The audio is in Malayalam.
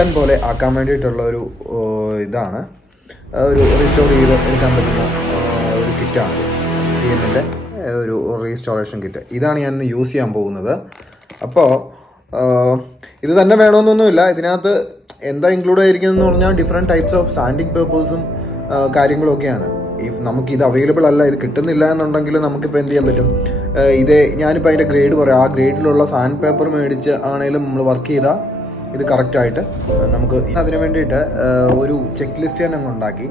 പുത്തൻ പോലെ ആക്കാൻ വേണ്ടിയിട്ടുള്ള ഒരു ഇതാണ്, ഒരു റീസ്റ്റോർ ചെയ്ത് എടുക്കാൻ പറ്റുന്ന ഒരു കിറ്റാണ് TMൻ്റെ ഒരു റീസ്റ്റോറേഷൻ കിറ്റ്. ഇതാണ് ഞാൻ ഇന്ന് യൂസ് ചെയ്യാൻ പോകുന്നത്. അപ്പോൾ ഇത് തന്നെ വേണമെന്നൊന്നുമില്ല. ഇതിനകത്ത് എന്താ ഇൻക്ലൂഡ് ആയിരിക്കുന്നതെന്ന് പറഞ്ഞാൽ ഡിഫറെൻറ്റ് ടൈപ്സ് ഓഫ് സാൻഡിങ് പേപ്പേഴ്സും കാര്യങ്ങളൊക്കെയാണ്. നമുക്ക് ഇത് അവൈലബിൾ അല്ല, ഇത് കിട്ടുന്നില്ല എന്നുണ്ടെങ്കിൽ നമുക്കിപ്പോൾ എന്ത് ചെയ്യാൻ പറ്റും, ഞാനിപ്പോൾ അതിൻ്റെ ഗ്രേഡ് പറയാം. ആ ഗ്രേഡിലുള്ള സാൻഡ് പേപ്പർ മേടിച്ച് ആണെങ്കിലും നമ്മൾ വർക്ക് ചെയ്താൽ ഇത് കറക്റ്റായിട്ട് നമുക്ക് അതിന് വേണ്ടിയിട്ട് ഒരു ചെക്ക് ലിസ്റ്റ് തന്നെ അങ്ങ് ഉണ്ടാക്കി.